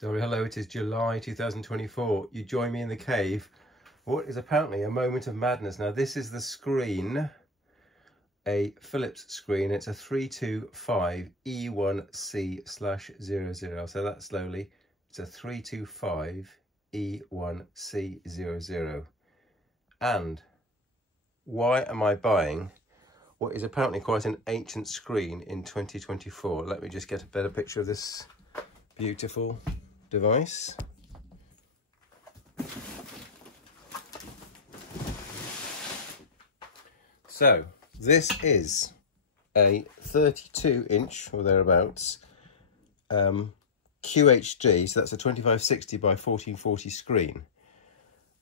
Dory, hello, it is July 2024. You join me in the cave. What is apparently a moment of madness. Now, this is the screen, a Philips screen. It's a 325 E1C/00. I'll say that slowly. It's a 325 E1C/00. And why am I buying what is apparently quite an ancient screen in 2024? Let me just get a better picture of this beautiful device. So this is a 32-inch or thereabouts QHD, so that's a 2560 by 1440 screen.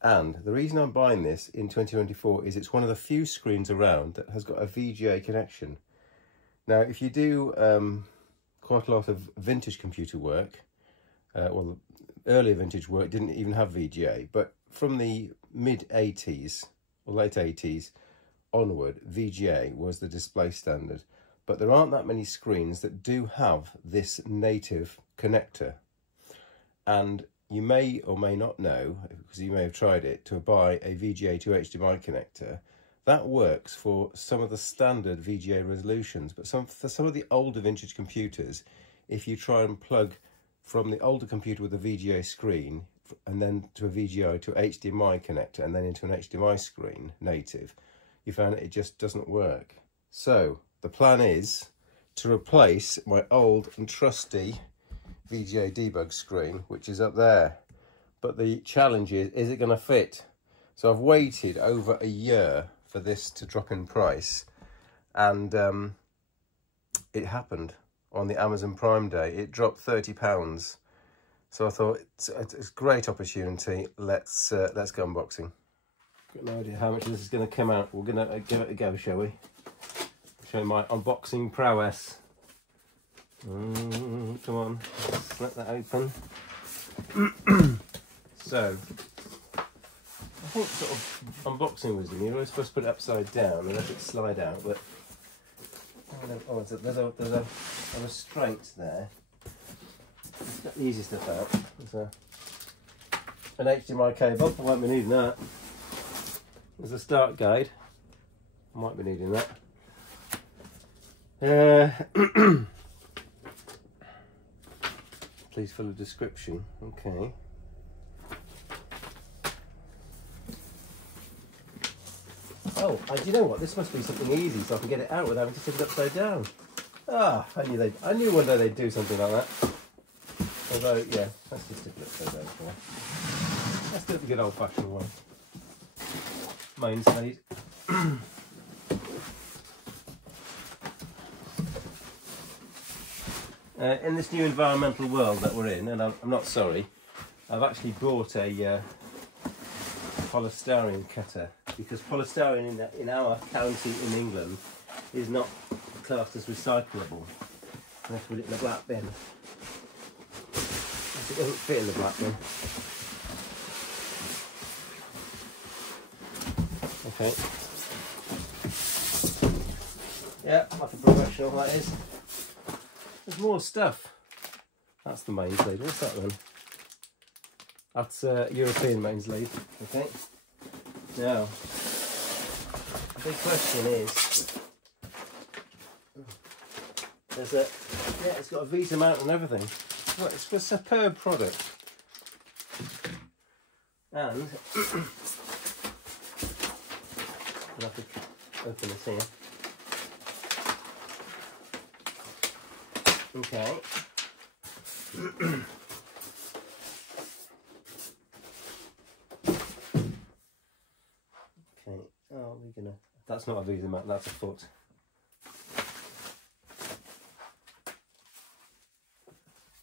And the reason I'm buying this in 2024 is it's one of the few screens around that has got a VGA connection. Now, if you do quite a lot of vintage computer work, well, the earlier vintage work didn't even have VGA, but from the mid-80s or late 80s onward, VGA was the display standard. But there aren't that many screens that do have this native connector. And you may or may not know, because you may have tried it, to buy a VGA to HDMI connector. That works for some of the standard VGA resolutions, but for some of the older vintage computers, if you try and plug from the older computer with a VGA screen and then to a VGA to HDMI connector and then into an HDMI screen native, you find it just doesn't work. So the plan is to replace my old and trusty VGA debug screen, which is up there. But the challenge is it going to fit? So I've waited over a year for this to drop in price, and it happened on the Amazon Prime Day. It dropped £30. So I thought it's a great opportunity. Let's go unboxing. Got no idea how much this is going to come out. We're going to give it a go, shall we? Show my unboxing prowess. Come on, let's let that open. So, I think sort of unboxing wisdom, you're always supposed to put it upside down and let it slide out, but oh, there's a restraint there. Let's get the easy stuff out. There's an HDMI cable, I won't be needing that. There's a start guide, I might be needing that. Please follow the description. Okay. Oh, do you know what? This must be something easy, so I can get it out without having to tip it upside down. Ah, I knew one day they'd do something like that. Although, yeah, let's just tip it upside down for now. Let's do it the good old-fashioned one. Mains lead. In this new environmental world that we're in, and I'm not sorry, I've actually bought a polystyrene cutter, because polystyrene in our county in England is not classed as recyclable. I have to put it in the black bin. It doesn't fit in the black bin. Okay. Yeah, like a professional that is. There's more stuff. That's the mains lead. What's that then? That's European mains lead. Okay. Now, the big question is, it's got a Vita mount and everything. Well, it's a superb product. And I'll have to open this here. Okay. Okay. Oh, we're gonna. That's not a Visa mat. That's a foot.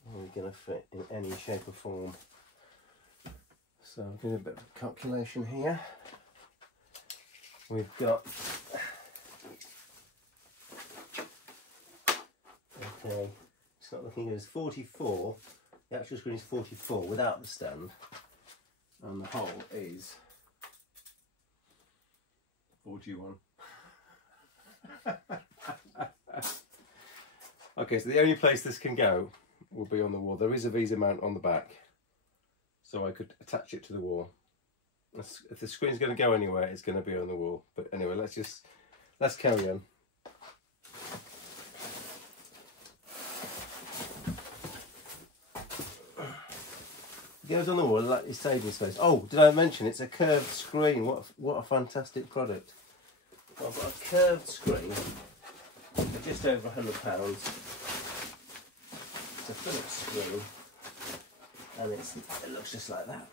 Are we gonna fit in any shape or form? So I'm doing a bit of a calculation here. We've got. Okay. It's not looking good. It's 44. The actual screen is 44 without the stand, and the hole is 41. Okay, so the only place this can go will be on the wall. There is a VESA mount on the back, so I could attach it to the wall. If the screen's going to go anywhere, it's going to be on the wall. But anyway, let's carry on. It goes on the wall like it's saving space. Oh, did I mention it's a curved screen? What a fantastic product! I've got a curved screen for just over £100. It's a Philips screen, and it looks just like that.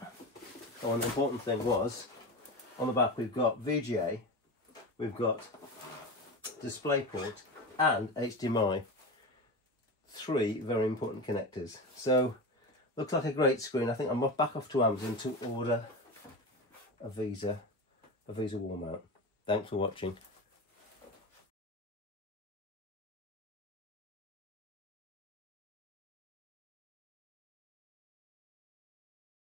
Oh, and the important thing was, on the back we've got VGA, we've got DisplayPort and HDMI. 3 very important connectors. So, looks like a great screen. I think I'm back off to Amazon to order a VESA wall mount. Thanks for watching.